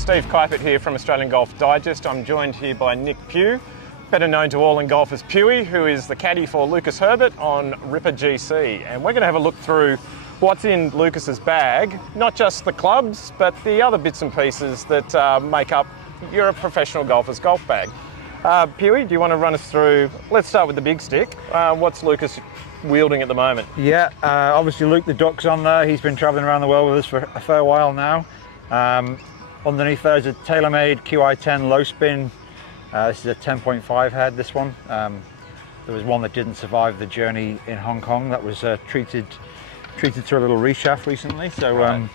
Steve Keipert here from Australian Golf Digest. I'm joined here by Nick Pugh, better known to all in golf as Pughy, who is the caddy for Lucas Herbert on Ripper GC. And we're going to have a look through what's in Lucas's bag, not just the clubs, but the other bits and pieces that make up your professional golfer's golf bag. Pughy, do you want to run us through, let's start with the big stick. What's Lucas wielding at the moment? Yeah, obviously Luke the Duck's on there. He's been travelling around the world with us for a fair while now. Underneath there is a TaylorMade QI10 low spin. This is a 10.5 head, this one. There was one that didn't survive the journey in Hong Kong that was treated to a little reshaft recently. So right.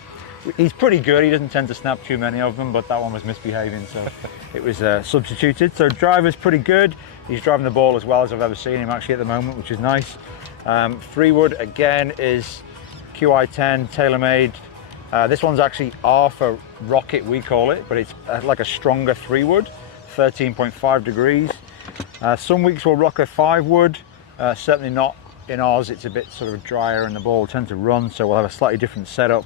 He's pretty good. He doesn't tend to snap too many of them, but that one was misbehaving, so it was substituted. So driver's pretty good. He's driving the ball as well as I've ever seen him actually at the moment, which is nice. 3-wood again is QI10 TaylorMade. This one's actually R for rocket, we call it, but it's like a stronger 3-wood, 13.5 degrees. Some weeks we'll rock a 5-wood, certainly not in ours. It's a bit sort of drier and the ball will tend to run, so we'll have a slightly different setup.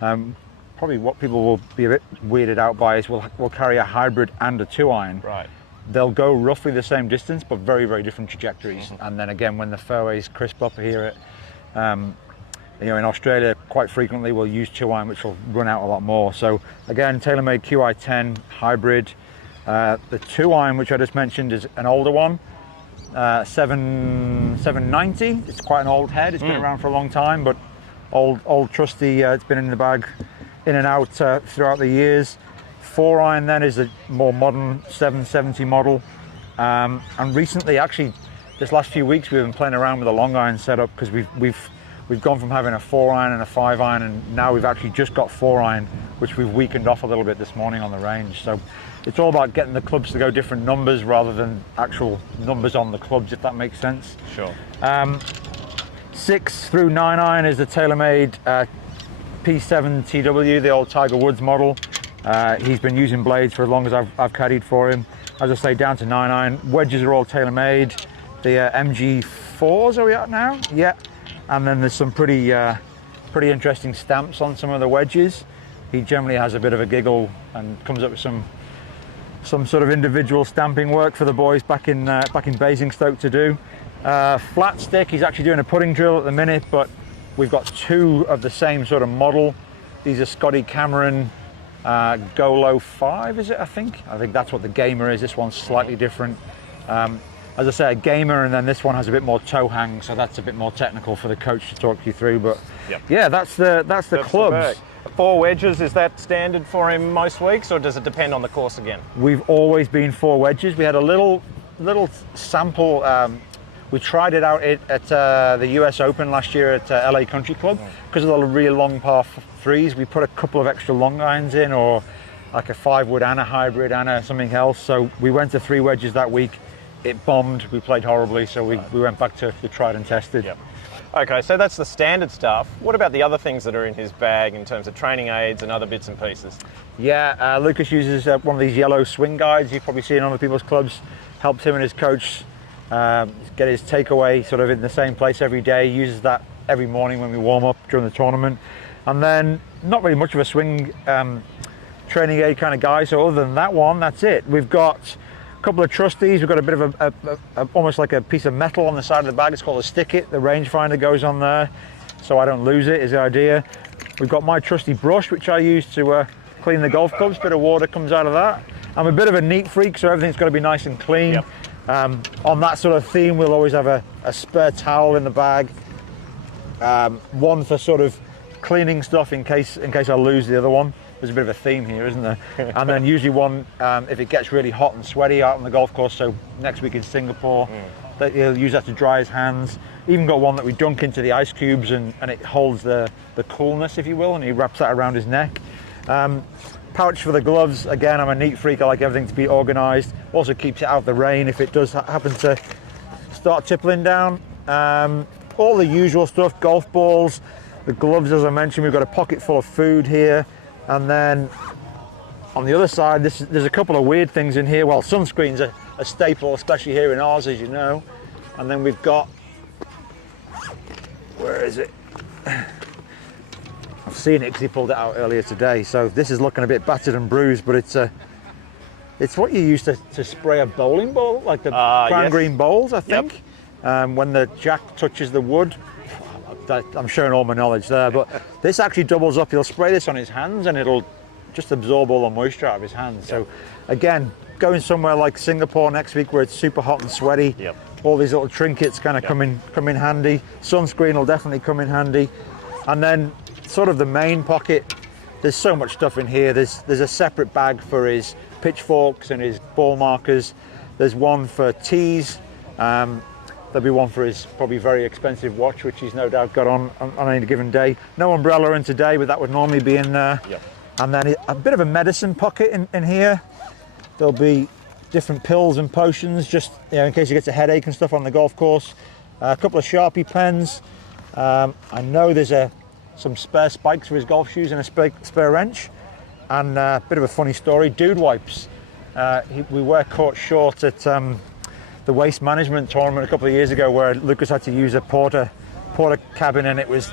Probably what people will be a bit weirded out by is we'll carry a hybrid and a 2-iron. Right. They'll go roughly the same distance, but very, very different trajectories. And then again, when the fairways crisp up here at, in Australia, quite frequently we'll use 2-iron, which will run out a lot more. So again, TaylorMade QI10 hybrid. The 2-iron, which I just mentioned, is an older one, 790. It's quite an old head. It's been around for a long time, but old trusty. It's been in the bag, in and out throughout the years. 4-iron then is a more modern 770 model. And recently, actually, this last few weeks, we've been playing around with a long iron setup because we've gone from having a 4-iron and a 5-iron, and now we've actually just got 4-iron, which we've weakened off a little bit this morning on the range. So it's all about getting the clubs to go different numbers rather than actual numbers on the clubs, if that makes sense. Sure. 6 through 9-iron is the TaylorMade P7 TW, the old Tiger Woods model. He's been using blades for as long as I've caddied for him. As I say, down to 9-iron. Wedges are all TaylorMade. The MG4s are we at now? Yeah. And then there's some pretty interesting stamps on some of the wedges. He generally has a bit of a giggle and comes up with some sort of individual stamping work for the boys back in Basingstoke to do. Flat stick, he's actually doing a putting drill at the minute, but we've got 2 of the same sort of model. These are Scotty Cameron Golo 5, is it? I think that's what the Gamer is. This one's slightly different. As I say, a Gamer, and then this one has a bit more toe hang, so that's a bit more technical for the coach to talk you through. But yep. Yeah, that's the clubs. The 4 wedges, is that standard for him most weeks, or does it depend on the course again? We've always been 4 wedges. We had a little sample. We tried it out at the US Open last year at LA Country Club. Because of the really long par 3s, we put a couple of extra long irons in, or like a 5-wood and a hybrid and something else. So we went to 3 wedges that week. It bombed. We played horribly, so we went back to the tried and tested. Yep. Okay, so that's the standard stuff. What about the other things that are in his bag in terms of training aids and other bits and pieces? Yeah, Lucas uses one of these yellow swing guides you've probably seen on other people's clubs. Helps him and his coach get his takeaway sort of in the same place every day. He uses that every morning when we warm up during the tournament. And then not really much of a swing training aid kind of guy, so other than that one, that's it. We've got a couple of trusties. We've got a bit of a almost like a piece of metal on the side of the bag. It's called a stick it. The rangefinder goes on there so I don't lose it, is the idea. We've got my trusty brush, which I use to clean the golf clubs. Bit of water comes out of that. I'm a bit of a neat freak, so everything's got to be nice and clean. Yep. On that sort of theme, we'll always have a spare towel in the bag. One for sort of cleaning stuff in case I lose the other one. There's a bit of a theme here, isn't there? And then usually one if it gets really hot and sweaty out on the golf course. So next week in Singapore, that he'll use that to dry his hands. Even got one that we dunk into the ice cubes and it holds the coolness, if you will, and he wraps that around his neck. Pouch for the gloves. Again, I'm a neat freak. I like everything to be organised. Also keeps it out of the rain if it does happen to start tippling down. All the usual stuff, golf balls, the gloves, as I mentioned. We've got a pocket full of food here. And then on the other side, there's a couple of weird things in here. Well, sunscreen's a staple, especially here in ours, as you know. And then we've got, where is it? I've seen it because he pulled it out earlier today. So this is looking a bit battered and bruised, but it's what you use to spray a bowling ball, like the brown green bowls, I think. Yep. When the jack touches the wood. I'm showing all my knowledge there, but this actually doubles up. He'll spray this on his hands and it'll just absorb all the moisture out of his hands. So again, going somewhere like Singapore next week where it's super hot and sweaty, all these little trinkets kind of come in handy. Sunscreen will definitely come in handy. And then sort of the main pocket, there's so much stuff in here. There's a separate bag for his pitchforks and his ball markers. There's one for tees. There'll be one for his probably very expensive watch, which he's no doubt got on any given day. No umbrella in today, but that would normally be in there. Yep. And then a bit of a medicine pocket in here. There'll be different pills and potions, just in case he gets a headache and stuff on the golf course. A couple of Sharpie pens. I know there's some spare spikes for his golf shoes and a spare wrench. And a bit of a funny story, dude wipes. We were caught short at the waste management tournament a couple of years ago where Lucas had to use a porta cabin and it was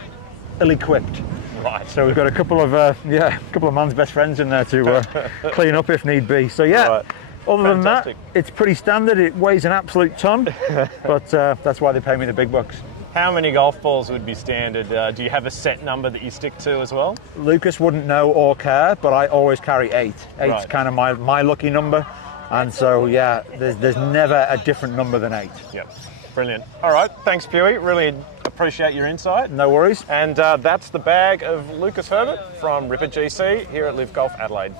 ill-equipped. Right. So we've got a couple of man's best friends in there to clean up if need be. So yeah, right. Other than that, it's pretty standard. It weighs an absolute ton, but that's why they pay me the big bucks. How many golf balls would be standard? Do you have a set number that you stick to as well? Lucas wouldn't know or care, but I always carry 8. 8's kind of my lucky number. And so, yeah, there's never a different number than 8. Yep, brilliant. All right, thanks, Pugh. Really appreciate your insight. No worries. And that's the bag of Lucas Herbert from Ripper GC here at Live Golf Adelaide.